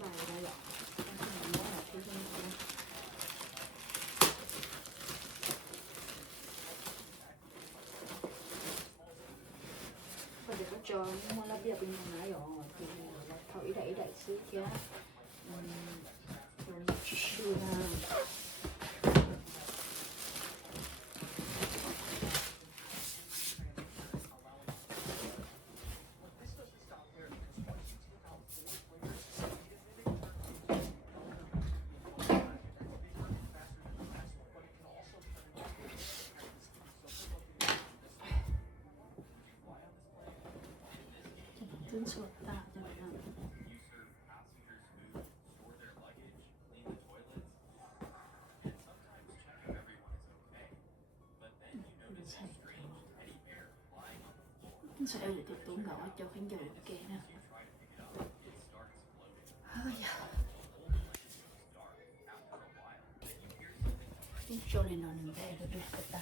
cái bài ở đây ạ. Con sẽ làm món là thứ cho mình. Và để có cho mua lá bia bên ngoài rồi thì là thổi đẩy xíu chứ. Rồi chỉ sửa ra.真是大的呢。Sẽ để tôi tủ nổi cho khán giả ok nè. Cho nên nó đừng về được ta.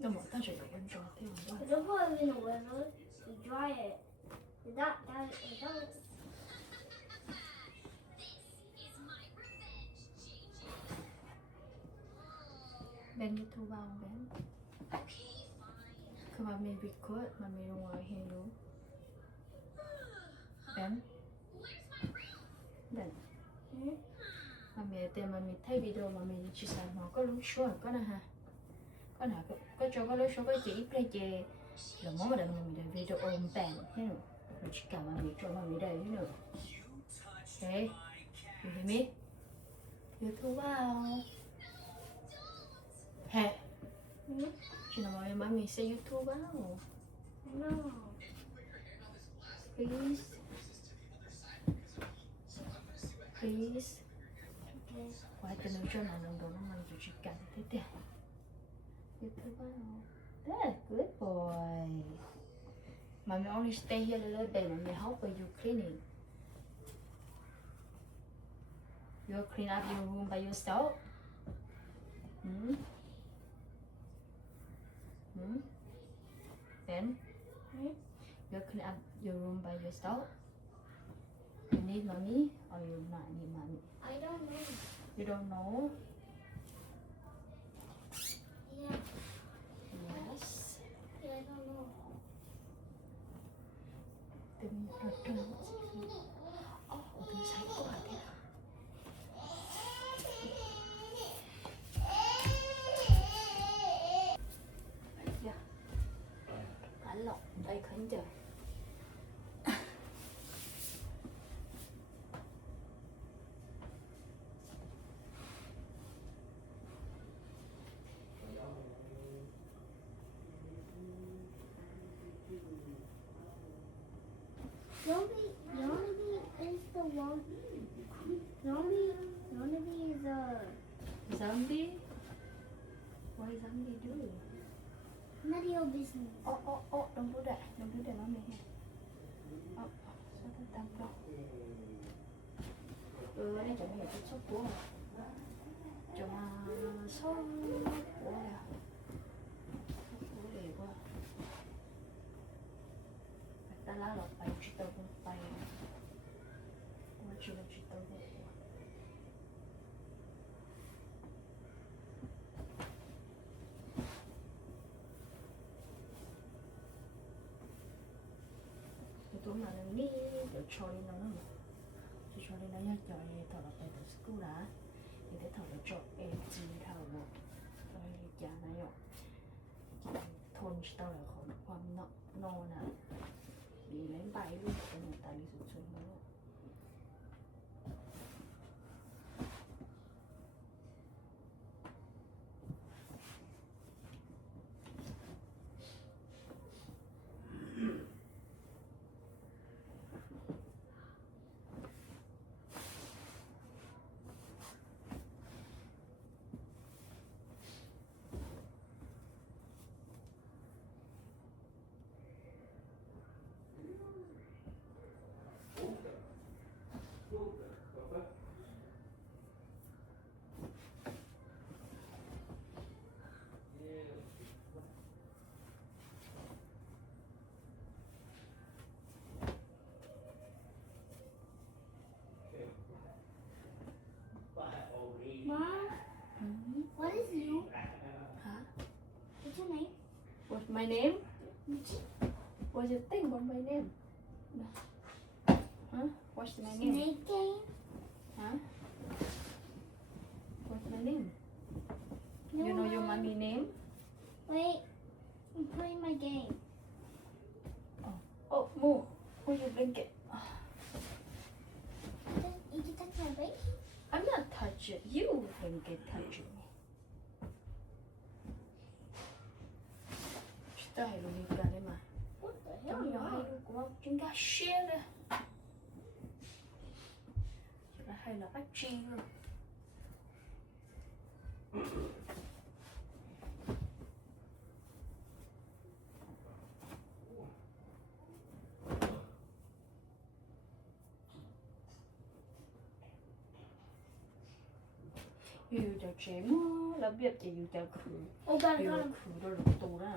No more, that's it. Don't put it in the weather. You dry it. That is Ben YouTube vào Ben. Khi mà mình record mà mình ngoài hello. Ben. Ben. Mà mình tìm mà mình thấy video mà mình chỉ xài nó có lúc số có nè ha. Có nào có cho có lúc số có chỉ play chè là món mà để mình video ôm bèn thế nữa. Rồi chỉ cả mà mình cho mà mình đây thế nữa. Okay. You hear me? YouTube vào. Hey. Chị nào mà mommy say YouTube vào. no. Please. Please. Okay. Why the no cho nào nó mình chỉ cả thế thế. YouTube vào. That's good boy. Mommy only stay here a little bit. Mommy help you cleaning. You clean up your room by yourself. Then you clean up your room by yourself. You need mommy or you not need mommy? I don't know. You don't know? Yeah. Yes. Yeah, I don't know. Từ sáng qua thế nào? Cả lọc đây khánh trời. Zombie is the one. Zombie is a Zombie? What is zombie do? none of your business. Oh, don't do that, mommy here. Oh, sao tôi tắm đâu? Đây chuẩn bị cái sốt của cho sốt của nè. Sốt đẹp quá. Ta lá lọt bay chỉ tao cũng bay. Qua chỉ tao cũng. Tôi mà nó đi để cho đi nó cho đi nó nhớ cho đi thằng nó tới school đã thì để thằng nó cho em chi thằng nó rồi cha nó nhọ thôn tao là khỏiความno nè đi lấy bài luôn cho người ta đi xuống xuống đó. my name? What do you think about my name? Huh? What's my name? Snake game? Huh? What's my name? No, You know your mommy name? Wait, I'm playing my game. Oh, Mo. Oh, your blanket. You can touch my blanket? I'm not touching you. Blanket touching me. Chúng ta hãy luôn cả đấy mà. What the hell? Trong nhỏ hay luôn của chúng ta share đây. Chúng ta hay là bắt chi luôn. Yêu cho trẻ mơ là biết chỉ yêu cho khử. Oh, got it, Yêu got it. khử đó là tù đó.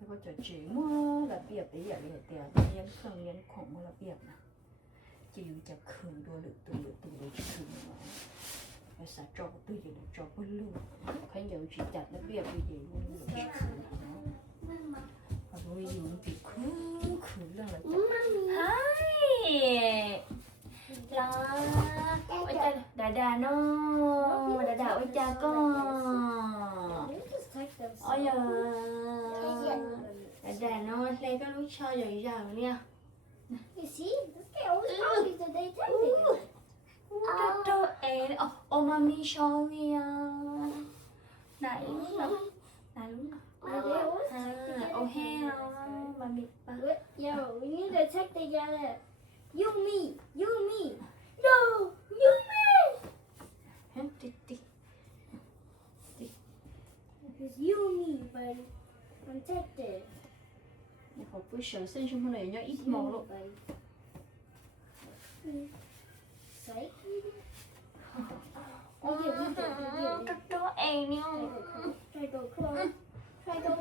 Nếu có cho trẻ mơ là biết bây giờ là tiền nhân không nhân khổng là biết nè. Chỉ yêu cho khử đó là tù để khử mà. Và sao cho tôi thì cho bớt luôn. Khánh giờ chỉ chặt nó biết bây giờ luôn là khử nó. Và bây giờ chỉ khử là Hi. Là ôi cha đà nó đà ôi cha con ôi giờ đà nó lấy cái lúa cho rồi giờ nha You see, this guy always talking to they take it. oh mommy show me này đúng oh hell mommy Yo, we need to check together. You me. No, you me. It's you me, buddy. I'm protected. Học với sở sinh trong này nhá ít màu luôn. Psych. Cho em nha. Try go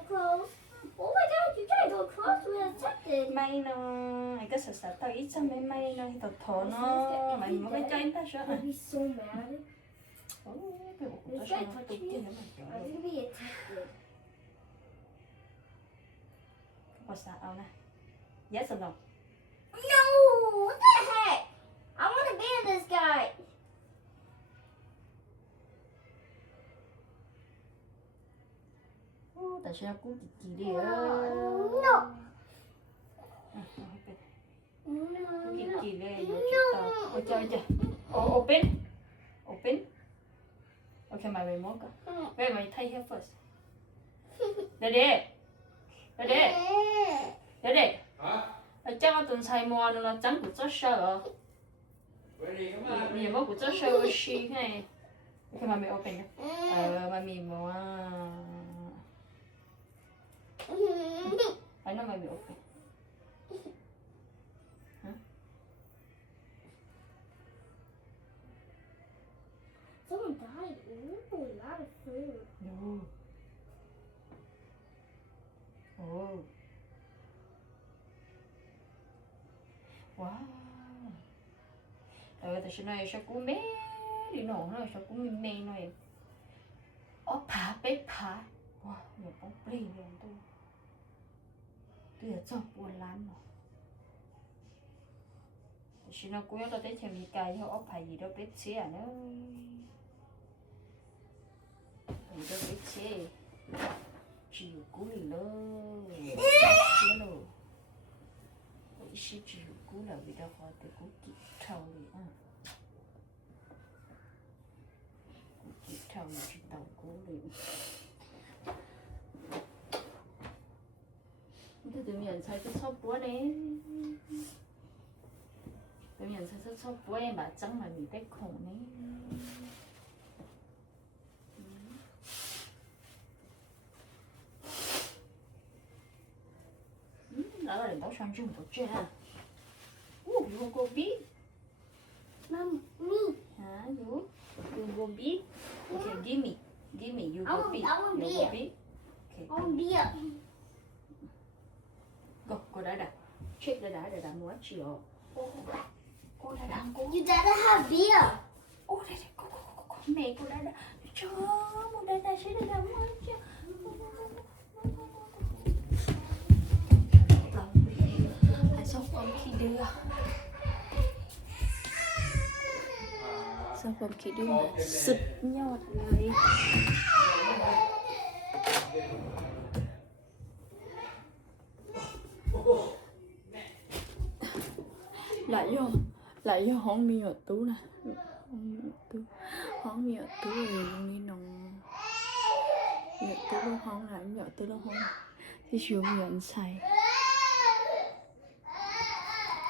close. Oh my god, you try to go close, we're protected. May nó, cái sợ tao ít xong may nó thì thọ nó, mày muốn cái trái ta sao? I'd be so mad. Cái bộ This sao guy nó touched tụt me. kia I'm mà. gonna be attacked. Có sao ao nè? Yes or no? No! What the heck? I want to ban this guy. Tại sao cú chị đi No. á? No. Chị đi vô chỗ tao. Ôi trời. Open. Okay, mày muốn cả. Wait, mày thay here first. Daddy. Chắc là tuần sai mua nó trắng của chó sợ. Nhiều món của chó sợ với xì cái này. Okay, mày open nhá. Mày mua. I know mày open. Someone died. Ooh, a lot of food. No. Oh. Wow. Tại sao này sao cú mé đi nổ nó sao cú mê này. Phá bếp phá. Wow, nhiều bóng play liền tôi. Tôi ở trong buồn lắm mà. Chỉ nó cú nó tới thêm gì cài cho phá gì đó bếp xí à nó. Gì đó bếp xí. Chịu cú lì lơ. Xí lô. Chỉ chịu cú là vì đó khó tới cú kịp thầu lì à. Cú kịp thầu là chỉ tàu cú lì. tự nhiên thấy cái shop búa đấy tự nhiên thấy cái shop búa em bảo chẳng mà bị cái khổ đấy đó là bảo sang chung tổ chức ha you want go big Mom, me. hả you go big okay give me you go big I want you beer. go big okay I want beer. go đã check đã mua chiều cô đã cô You gotta have beer. cô mẹ cô đã cho một đã sẽ đã mua chiều ความคิดดีมากสุดยอดเลยlại do không mi ở tú nè không mi ở tú rồi luôn đi nòng mi ở tú đâu không lại mi ở tú đâu không thì chiều mi ở xài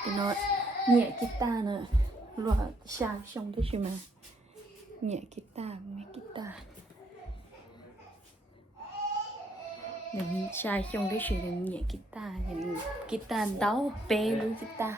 thì nó nhẹ guitar nữa loại sao xong thế chứ mà nhẹ guitar mấy guitar mình sai xong cái sự nhẹ guitar thì guitar đấu bê luôn guitar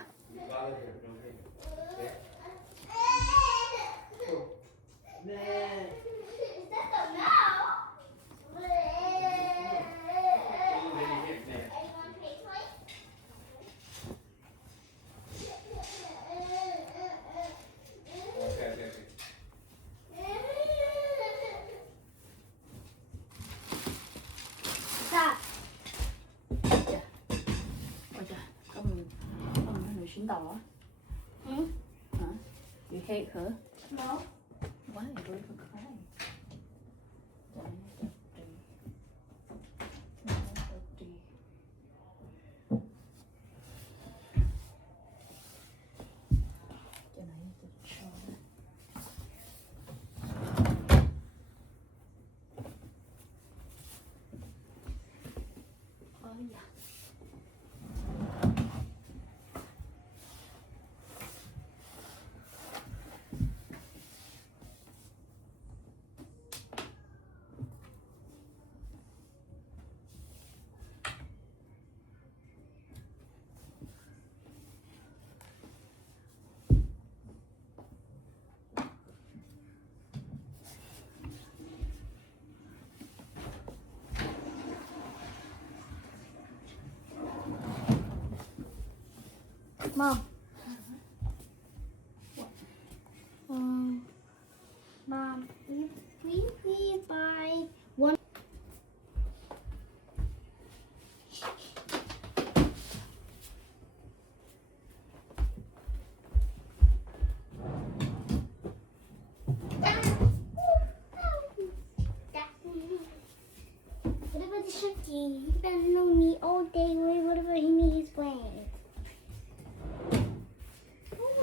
đỏ hả? You hate her? No. Why? Why you cry? Mom. Mom, if we please buy one. What about the Shifty? He's been lonely all day. What about him and his friends?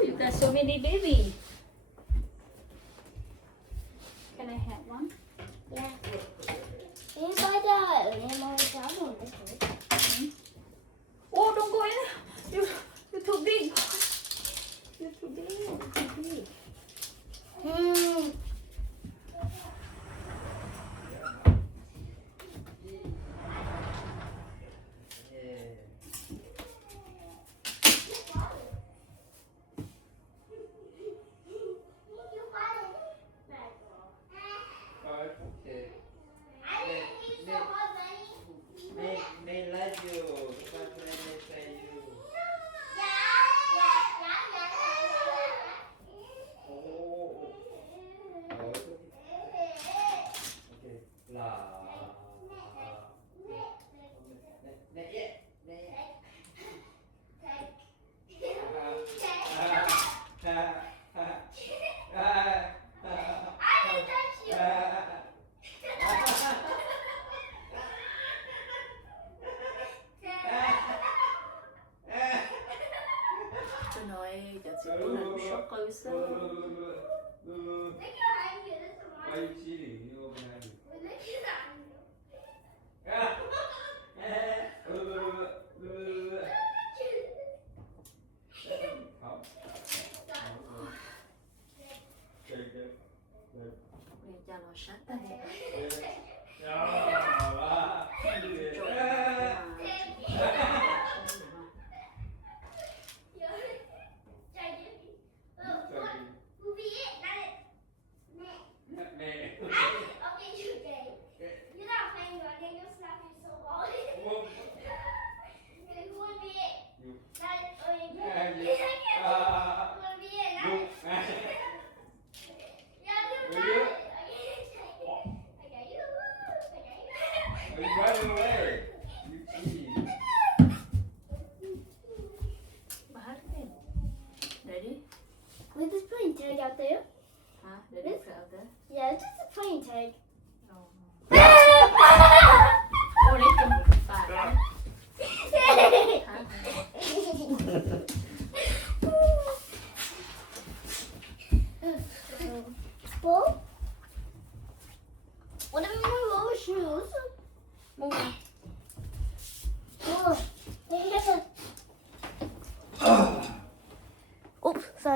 You got so many baby. Can I have one? Yeah. Em coi trời, em ơi cháu rồi đấy. Oh, don't go in. You're too big. You're too big. You're too big. They like you because they say you. Oh. Okay. La. Tôi nói giả sử tôi làm sốt cơ sơ. Why you cheating? You open handed. Để cho nó sát tay.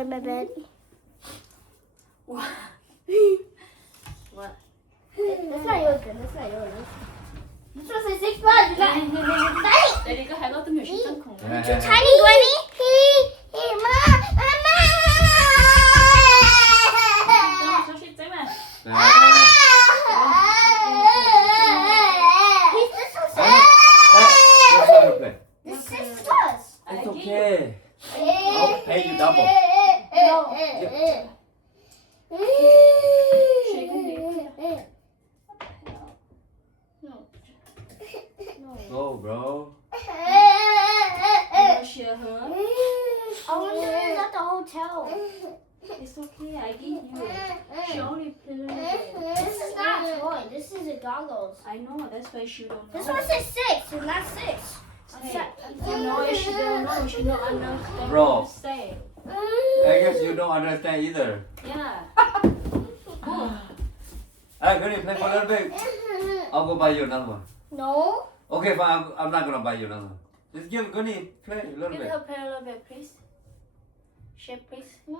my bed. What? What? That's not yours, Ben. That's not yours. You're supposed to say 6 bucks. You're not. Daddy có hai có tấm nhiều shit trong khủng. Too tiny, Gwenny. Hey, Mom. Mama. Số shit tới mà. He's this so Hey, sad. let's let her play. This is us. It's okay. I'll pay you double. Go, bro. You share her. I want to be at the hotel. It's okay. I give you. She only play a little bit. This is not a toy. This is a goggles. I know. That's why she don't know. This one says 6. It's not 6. Hey, you know if she don't know, she don't understand. Bro. What you say. I guess you don't understand either. Yeah. Hey, can you play for a little bit? I'll go buy you another one. No. Okay, fine. I'm not gonna buy you another one. Just give Gunny play a little Give bit. her play a little bit, please. Shape, please. No.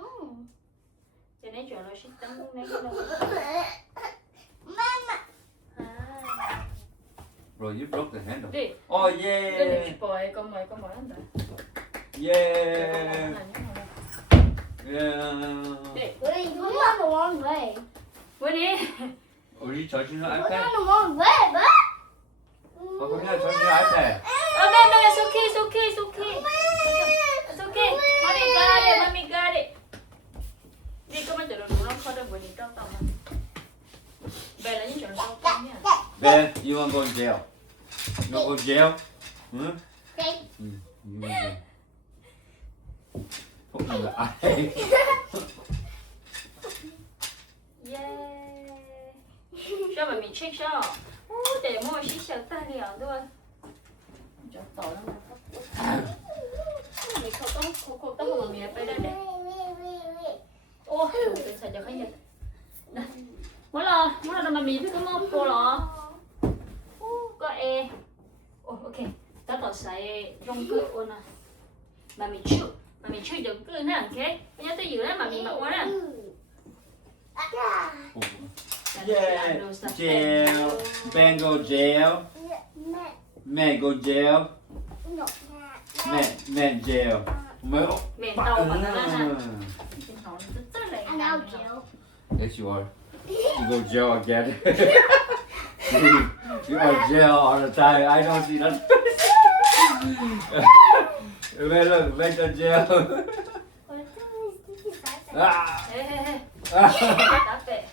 Cho nên chuyện nó sẽ tắm mấy cái đâu. Mama. À. Bro, you broke the handle. Đi. Oh Cái yeah. này bòi con mời lắm bạn. Yeah. Yeah. Đi. Wait, you're on the wrong way. Quên đi. 우리 정신을 You're iPad. on the wrong way, but. 그냥 정신을 iPad. Oh no, no, it's okay, it's okay, it's okay. It's okay. Mommy got it, mommy got it. Đi có mấy chỗ đồ nó khó được bởi vì cao tầm. Về là những chỗ nó cao nha. Ben, you wanna go in jail? You wanna go to jail? Huh? Okay. You wanna go? Poke in the eye. Yeah. Cho mà mình check cho. Để mua shit sợ ta liền thôi. Cho tỏ lắm mà. Mình không có mà mình phải đây để. Ô, tôi sẽ cho khách nhận. Đây. Mỗi lần mà mình cứ mua cô lọ. Có e. Ô, ok. Ta tỏ sẽ trong cửa ôn à. Mà mình chưa được cứ nè, ok. Nhớ tới giữa đó mà mình mặc quá nè. Yeah. Jail. Ben go jail. Man go jail. No. Man jail. Mẹ tàu mà nó nè. I'm out jail. Yes, you are. You go jail again. You are jail all the time. I don't see that. Look, make the jail. Ah. Ê, đá vệ.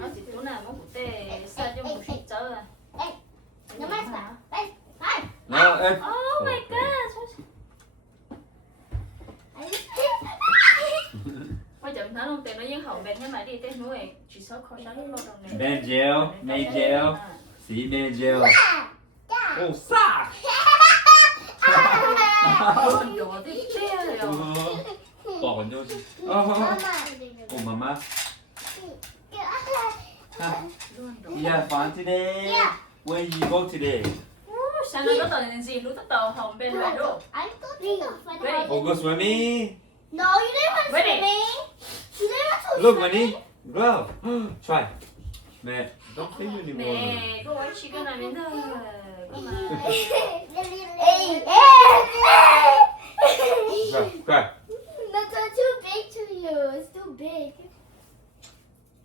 Nó chỉ tú nào nó cũng tê xa cho một shit chơi à. No master. Hey, hi. No, Oh my god. Quay chậm thở không tiền nó với hậu bên thế mà đi tới núi chỉ số khó sáng lúc đầu này. man jail, man jail. See man jail. Oh, sa. Đồ tiếp theo rồi. Bỏ vào vô. Mama. Oh, mama. Luôn đồ. You have fun today? Yeah. Where you go today? Sáng nay có tàu gì lúc tàu hồng bên ngoài đồ. I thought you were Ready? Oh, go swimming. No, you didn't want to Ready? swim me. You didn't want to Look, swim Manny. me. Go. Try. Man, don't think anymore. Mẹ, cô ấy chỉ có làm đến thôi. Có mà. Hey, Cry. That's not too big to you. It's too big.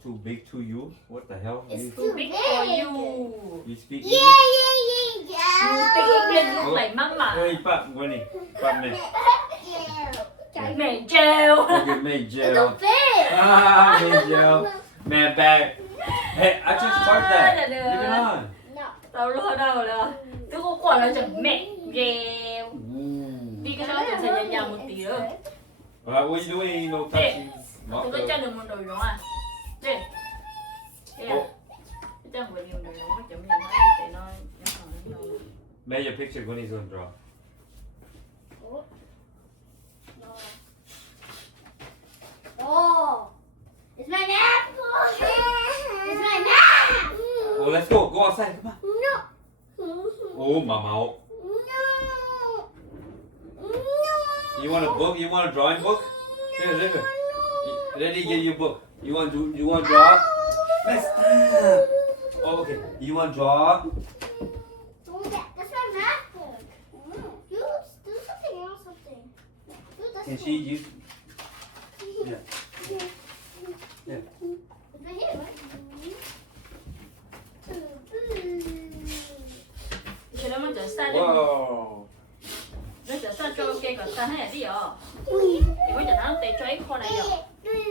Too big to you? What the hell? It's You, Too big for you. you speak Yeah, English? yeah, You yeah. speak English lúc này mắc mà. Hey, Pop, Winnie. Pop me. Yeah. Mẹ treo. Okay, man It's jail. too big. Ah, man jail. Man bag. Hey, I just bought that. Leave it on. No. Đâu rồi. Cứ có quả là chẳng mẹ treo. Ooh. Đi cái đó thì sẽ nhào một tí nữa. Alright, what you doing? No touching. Tôi có cho được một đồ giống à. Đây. Đây à. Cho một điều đồ giống nó chậm như thế để nó Make your picture when he's gonna draw. Oh. It's my nap. It's my nap. Oh, let's go. Go outside. Come on. No. Oh, mama. No. No. You want a book? You want a drawing book? Here, look. Ready? Give you book. You want draw? Let's stop. Oh, okay. You want draw? That's my math book. You do something else. Do this Can one. she use? Yeah. Yeah. It's right here, right? Chị đã mới chờ xa đi. Whoa. Nó chờ xa cho cái còn xa hay là gì ạ? Thì mới chờ nó tệ cho ấy kho này rồi.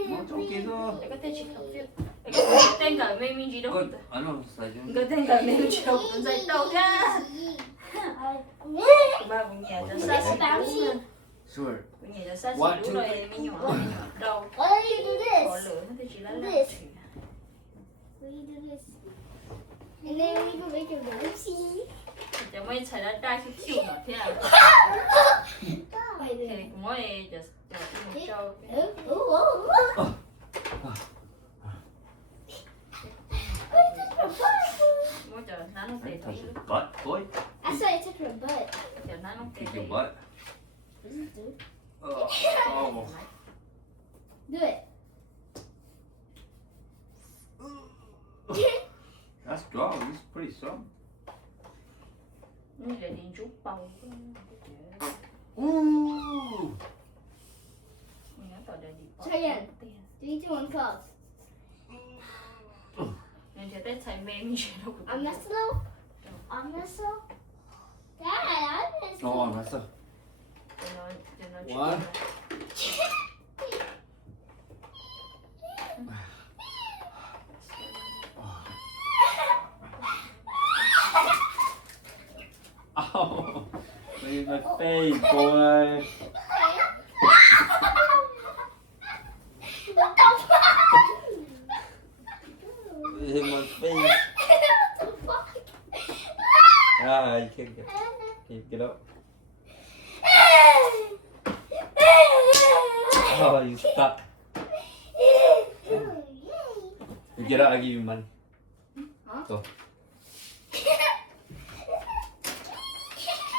Nó trong kia thôi. Để có thể chỉ học việc. Để có thể tên cả mê mình gì đâu. Con, ano, sa dyan. Có tên cả mê mình gì đâu. Con dạy đâu ra. Ba cũng nhà chờ xa xỉ đủ nha. Sure. Cũng nhà chờ xa One, xỉ đủ two, rồi three. mình nhỏ đâu. Why don't you do Có this? lửa nó thì chỉ là This. chuyện. Why don't you do this? And then we can make a mochi. Giờ mới xảy ra đai khi chịu mà thế à? Wait, Thì cũng mới giờ mình cho mới chờ nó tệ Touch tí. your butt, boy. I said I took her butt. Giờ nó tệ Kick tí. your butt. Oh. Do it. That's strong. It's pretty strong. Như là điện chút bầu. Ooh. Try again. 3, 2, 1, close. Nên giờ tới thầy mê mình chỉ đâu I'm not slow. I'm not slow. Dad, I'm not slow. Oh, on, that's a. One. Oh, leave my face, boy. Leave my face. Ah, you can't get up. Oh, you stuck. You get up, I give you money. Huh? Go.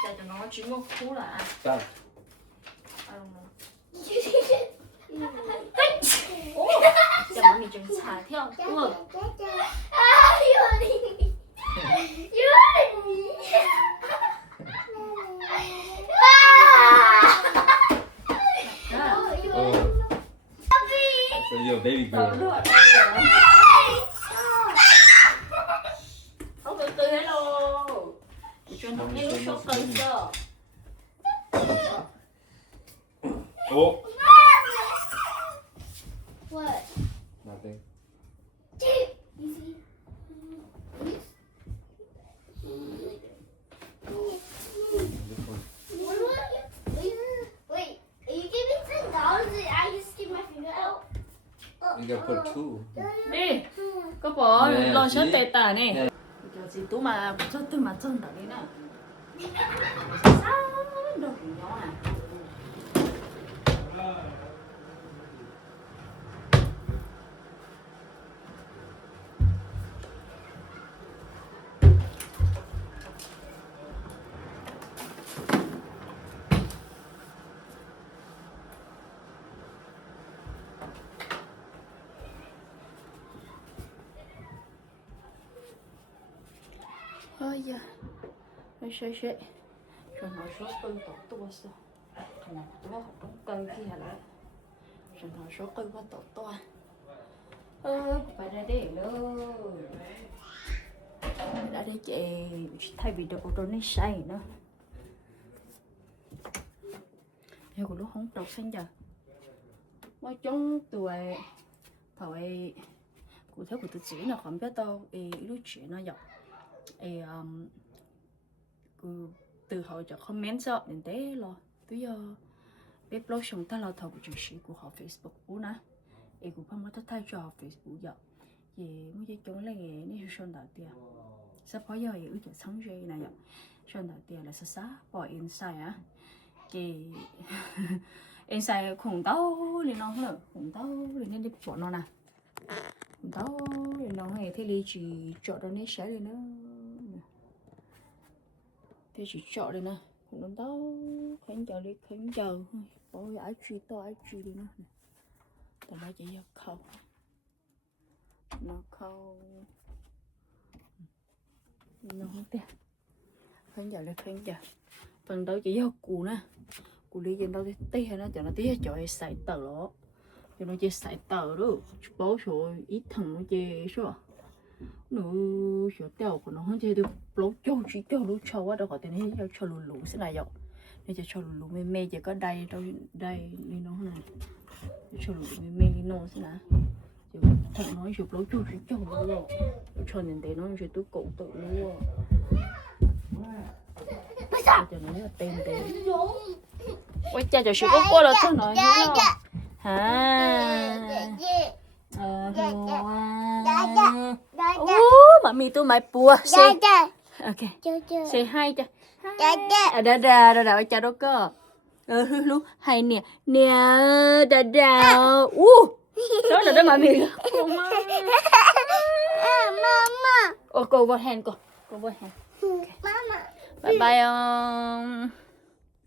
Giờ cho nó chỉ một phút là ăn. Stop. Giờ mà mình chừng xài theo. Đúng rồi. So you're a baby girl. Không từ từ hello. Truyền thống yêu số cần giờ. Oh. What? Nothing. You see? What do wait, are you giving $10 and I just stick my finger out? You gotta put two. Đi. Có bỏ Nè, lo chị. sớt tệ tà nè. Giờ gì tú mà sớt tư mà chân tại đi nè. Sao đâu nhỏ à. Ôi da. Sẽ. Rồi nói số tư tổ tua sao. Thằng nào tôi học trong cơ kia lại. Rồi nói số tư qua tổ tua. Phải ra đây luôn. Đã đây chị thay vì được đồ này sai nữa. Theo của lúc không đọc xanh giờ. Mới trong tuổi thời cụ thể của tôi chỉ là không biết đâu lúc chuyện nó dọc từ hồi cho comment cho đến thế lo bây giờ biết blog chúng ta là thầu của chương trình của họ Facebook bố nè cũng không có thay cho Facebook giờ vì mới chỉ chúng là nghe nên sơn đầu tiên sắp có giờ ước cho sáng dây này giờ sơn đầu tiên là sát bỏ inside á thì inside khủng đau thì nó hơn khủng đau thì nên đi bỏ nó nè khủng đau thì nó hay thế thì chỉ chọn đó nên sẽ đi nữa thế chỉ chọn đây nè khủng đau khánh chờ đi khánh chờ ôi ai truy to ai truy đi nữa còn nó chỉ khâu nó khâu nó không tiếc phấn giờ lên phấn giờ phần đâu chỉ cù nè cù đi trên đâu tí hay nó cho nó tí cho ai xài tờ đó cho nó chỉ xài tờ đó bố số ít thằng nó chỉ số nữa số tiêu của nó không chỉ được lỗ châu chỉ cho lỗ châu á đâu có tiền hết cho lù lù thế này rồi nên cho lù lù mê mê chỉ có đây đâu đây đi nó này cho lù lù mê mê đi nó thế nào thằng nói chụp lỗ châu chỉ cho luôn cho nên để nó chỉ tôi cụ tự luôn cho nó là tên tên quay cha cho sự có qua là sao nói nữa hả mà mi tôi mày bùa say ok say hay cho đà đà cha đó cơ lúc hay nè nè đà đà đó là đó mà mi Mama. cô vô hand cô vô hand bye bye ông